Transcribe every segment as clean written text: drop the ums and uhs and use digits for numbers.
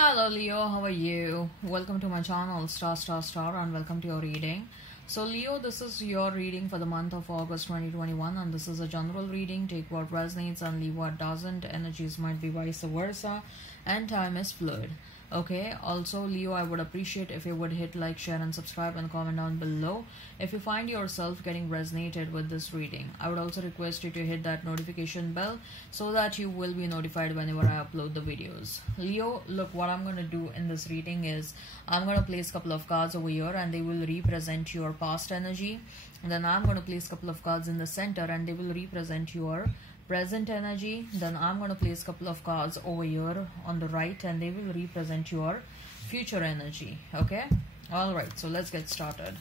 Hello Leo, how are you? Welcome to my channel and welcome to your reading. So Leo, this is your reading for the month of August 2021 and this is a general reading. Take what resonates and leave what doesn't. Energies might be vice versa and time is fluid. Okay, also Leo, I would appreciate if you would hit like, share and subscribe and comment down below if you find yourself getting resonated with this reading. I would also request you to hit that notification bell so that you will be notified whenever I upload the videos. Leo, look, what I'm going to do in this reading is I'm going to place a couple of cards over here and they will represent your past energy. And then I'm going to place a couple of cards in the center and they will represent your present energy. Then I'm going to place a couple of cards over here on the right and they will represent your future energy. Okay, all right, so let's get started.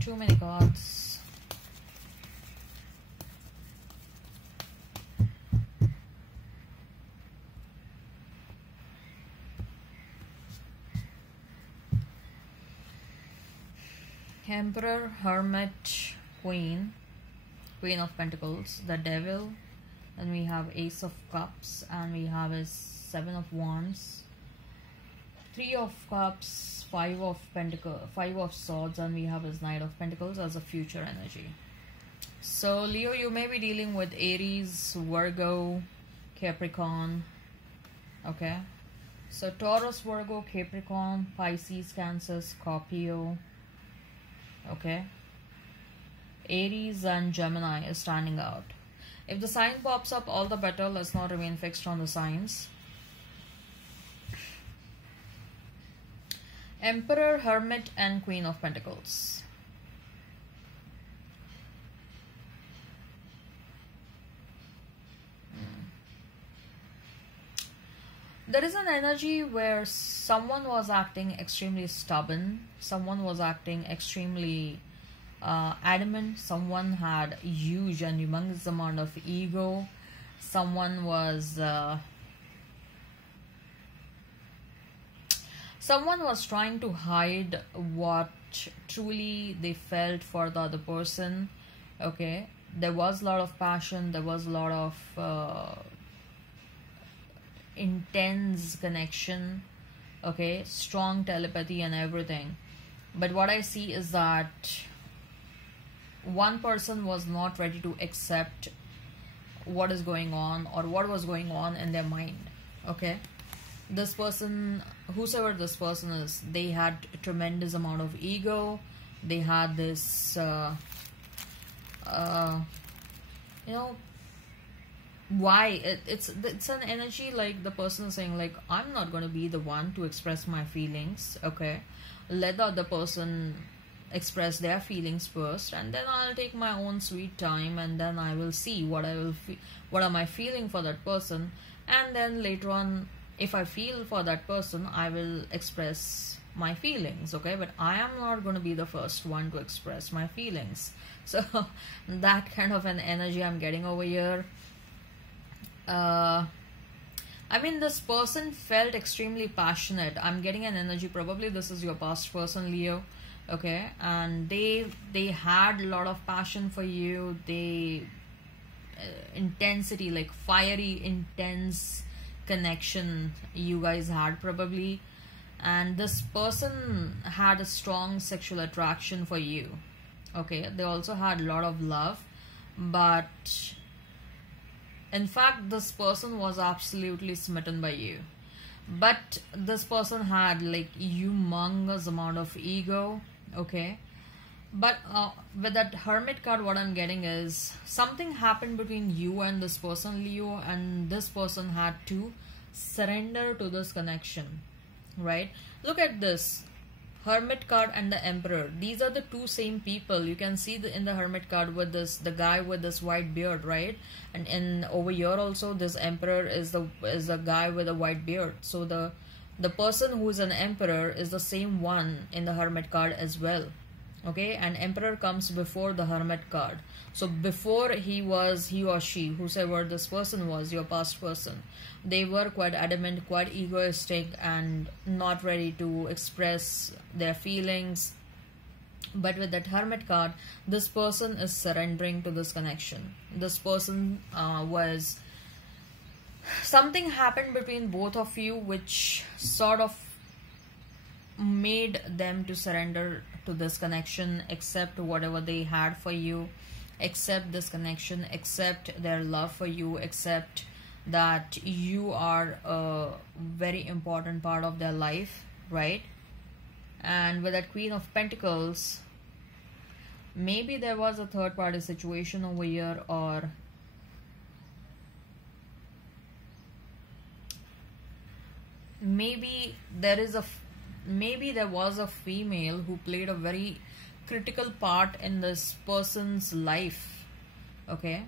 Too many cards. Emperor, Hermit, Queen of Pentacles, the Devil, and we have Ace of Cups, and we have a Seven of Wands, Three of Cups, Five of Swords, and we have his Knight of Pentacles as a future energy. So Leo, you may be dealing with Aries, Virgo, Capricorn. Okay, so Taurus, Virgo, Capricorn, Pisces, Cancer, Scorpio. Okay, Aries and Gemini is standing out. If the sign pops up, all the better. Let's not remain fixed on the signs. Emperor, Hermit and Queen of Pentacles. There is an energy where someone was acting extremely stubborn, someone was acting extremely adamant, someone had huge and humongous amount of ego, someone was trying to hide what truly they felt for the other person. Okay, there was a lot of passion, there was a lot of intense connection, okay, strong telepathy and everything. But what I see is that one person was not ready to accept what is going on or what was going on in their mind. Okay, this person, whosoever this person is, they had a tremendous amount of ego. They had this why it's an energy like the person is saying like, I'm not going to be the one to express my feelings. Okay, let the other person express their feelings first and then I'll take my own sweet time and then I will see what am I feeling for that person, and then later on if I feel for that person I will express my feelings. Okay, but I am not going to be the first one to express my feelings. So that kind of an energy I'm getting over here. I mean, this person felt extremely passionate. I'm getting an energy, probably this is your past person, Leo. Okay, and they had a lot of passion for you. They intensity, like fiery intense connection you guys had probably, and this person had a strong sexual attraction for you. Okay, they also had a lot of love, but in fact, this person was absolutely smitten by you. But this person had like humongous amount of ego. Okay. But with that Hermit card, what I'm getting is something happened between you and this person, Leo, and this person had to surrender to this connection. Right? Look at this. Hermit card and the Emperor, these are the two same people. You can see in the Hermit card with this, the guy with this white beard, right? And over here also this Emperor is a guy with a white beard. So the person who is an Emperor is the same one in the Hermit card as well. Okay, and Emperor comes before the Hermit card. So before he or she, whosoever this person was, your past person, they were quite adamant, quite egoistic and not ready to express their feelings. But with that Hermit card, this person is surrendering to this connection. This person was, something happened between both of you which sort of made them to surrender to this connection, accept whatever they had for you, accept this connection, accept their love for you, accept that you are a very important part of their life, right? And with that Queen of Pentacles, maybe there was a third party situation over here, or maybe there was a female who played a very critical part in this person's life. Okay,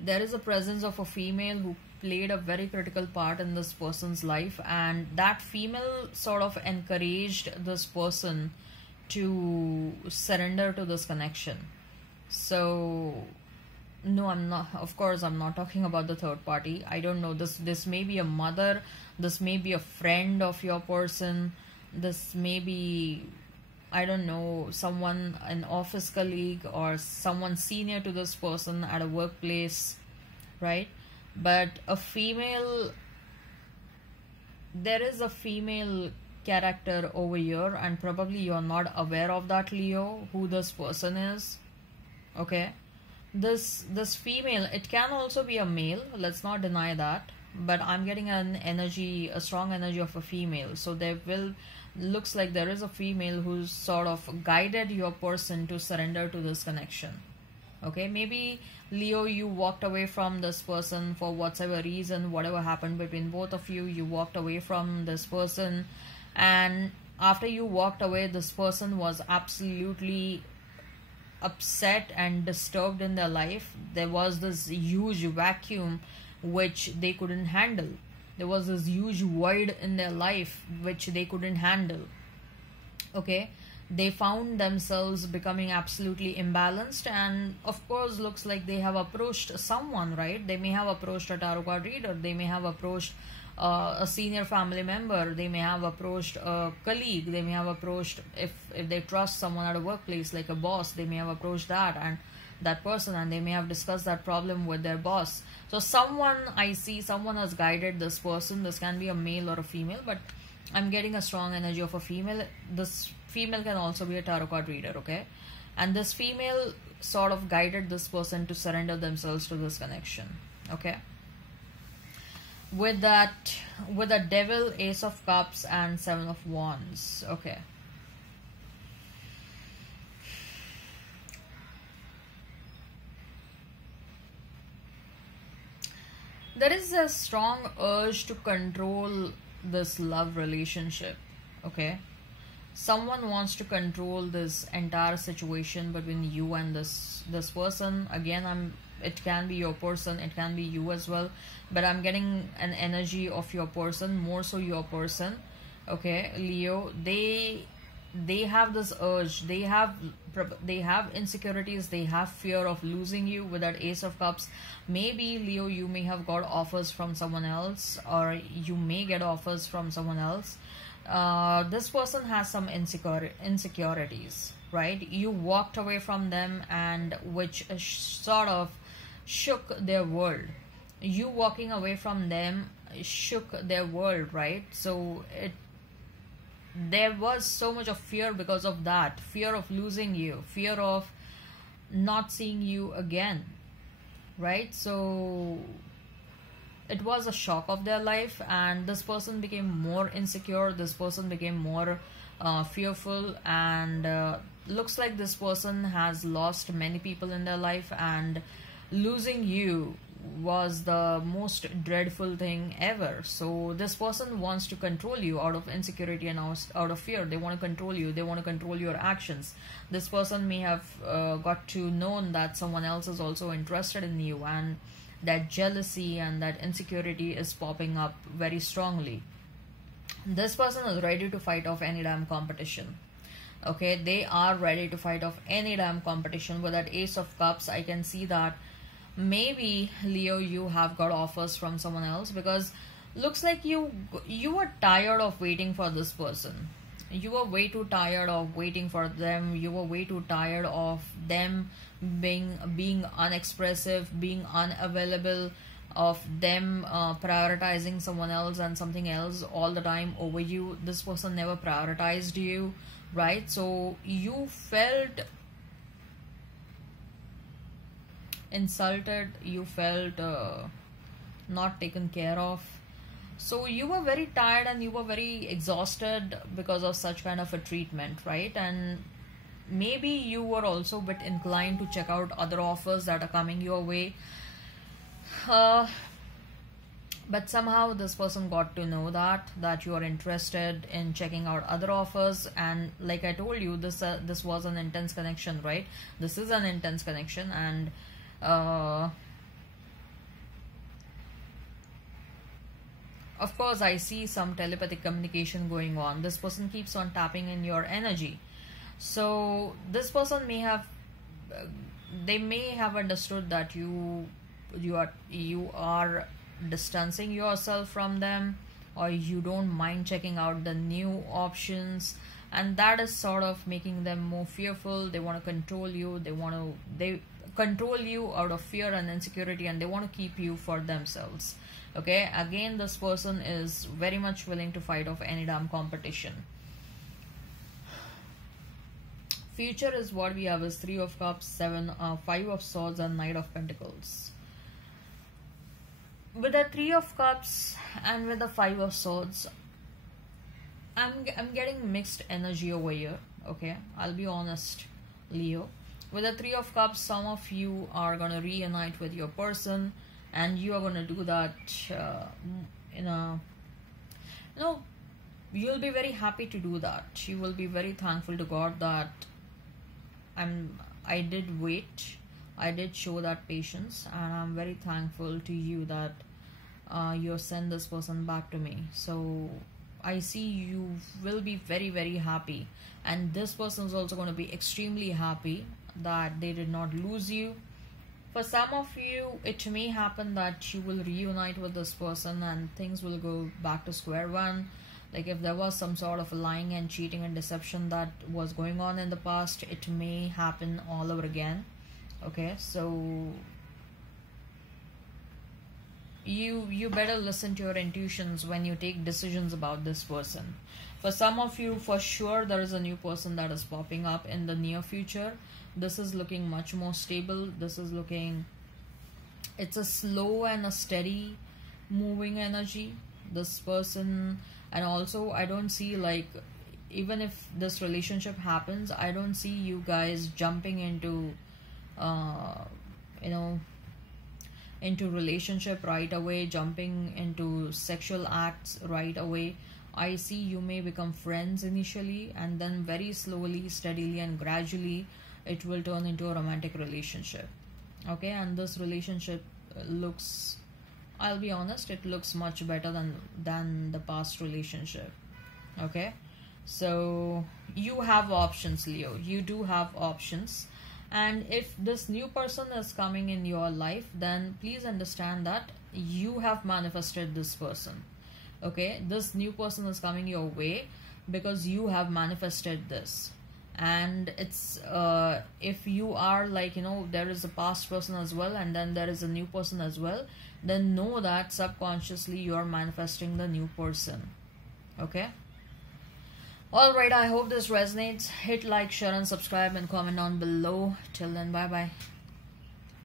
there is a presence of a female who played a very critical part in this person's life, and that female sort of encouraged this person to surrender to this connection. So no, I'm not, of course I'm not talking about the third party. I don't know, this may be a mother, this may be a friend of your person, this may be, I don't know, someone, an office colleague, or someone senior to this person at a workplace, right? But a female, there is a female character over here, and probably you're not aware of that, Leo, who this person is. Okay, this female, it can also be a male, let's not deny that, but I'm getting an energy, a strong energy of a female. So there will, looks like there is a female who's sort of guided your person to surrender to this connection. Okay, maybe Leo, you walked away from this person for whatever reason, whatever happened between both of you, you walked away from this person, and after you walked away, this person was absolutely upset and disturbed in their life. There was this huge vacuum which they couldn't handle. There was this huge void in their life which they couldn't handle. Okay, they found themselves becoming absolutely imbalanced, and of course looks like they have approached someone, right? They may have approached a tarot card reader, they may have approached a senior family member, they may have approached a colleague, they may have approached, if they trust someone at a workplace like a boss, they may have approached that person, and they may have discussed that problem with their boss. So someone, I see someone has guided this person. This can be a male or a female, but I'm getting a strong energy of a female. This female can also be a tarot card reader, okay? And this female sort of guided this person to surrender themselves to this connection, okay? With the Devil, Ace of Cups, and Seven of Wands, okay? There is a strong urge to control this love relationship, okay? Someone wants to control this entire situation between you and this person. Again, it can be your person, it can be you as well, but I'm getting an energy of your person, more so your person, okay? Leo, they have this urge, they have insecurities, they have fear of losing you. With that Ace of Cups, maybe Leo, you may have got offers from someone else, or you may get offers from someone else. This person has some insecurities, right? You walked away from them, and which sort of shook their world. You walking away from them shook their world, right? So there was so much of fear because of that, fear of losing you, fear of not seeing you again, right? So it was a shock of their life, and this person became more insecure, this person became more fearful, and looks like this person has lost many people in their life, and losing you was the most dreadful thing ever. So this person wants to control you out of insecurity and out of fear. They want to control you, they want to control your actions. This person may have got to know that someone else is also interested in you, and that jealousy and that insecurity is popping up very strongly. This person is ready to fight off any damn competition, okay? They are ready to fight off any damn competition. With that Ace of Cups, I can see that maybe Leo, you have got offers from someone else, because looks like you are tired of waiting for this person. you were way too tired of waiting for them. You were way too tired of them being unexpressive, being unavailable, of them prioritizing someone else and something else all the time over you. This person never prioritized you, right? So you felt insulted, you felt not taken care of. So you were very tired and you were very exhausted because of such kind of a treatment, right? And maybe you were also a bit inclined to check out other offers that are coming your way. But somehow this person got to know that you are interested in checking out other offers, and like I told you, this was an intense connection, right? This is an intense connection, and of course I see some telepathic communication going on. This person keeps on tapping in your energy. So this person may have they may have understood that you are distancing yourself from them, or you don't mind checking out the new options, and that is sort of making them more fearful. They want to control you. They control you out of fear and insecurity, and they want to keep you for themselves. Okay, again, this person is very much willing to fight off any damn competition. Future is what we have is 3 of Cups, 5 of Swords, and Knight of Pentacles. With the 3 of Cups and with the 5 of Swords, I'm getting mixed energy over here. Okay, I'll be honest, Leo. With the 3 of Cups, some of you are gonna reunite with your person, and you are gonna do that you'll be very happy to do that. You will be very thankful to God that I did wait. I did show that patience, and I'm very thankful to you that you send this person back to me. So I see you will be very, very happy, and this person is also going to be extremely happy that they did not lose you. For some of you, it may happen that you will reunite with this person and things will go back to square one. Like if there was some sort of lying and cheating and deception that was going on in the past, it may happen all over again. Okay, so you better listen to your intuitions when you take decisions about this person. For some of you, for sure, there is a new person that is popping up in the near future. This is looking much more stable. This is looking, it's a slow and a steady moving energy, this person. And also I don't see, like, even if this relationship happens, I don't see you guys jumping into into relationship right away, jumping into sexual acts right away. I see you may become friends initially, and then very slowly, steadily, and gradually it will turn into a romantic relationship. Okay, and this relationship looks, I'll be honest, it looks much better than the past relationship. Okay, so you have options, Leo. You do have options. And if this new person is coming in your life, then please understand that you have manifested this person. Okay, this new person is coming your way because you have manifested this. And it's if you are like, there is a past person as well, and then there is a new person as well, then know that subconsciously you are manifesting the new person. Okay, alright, I hope this resonates. Hit like, share and subscribe and comment down below. Till then, bye bye.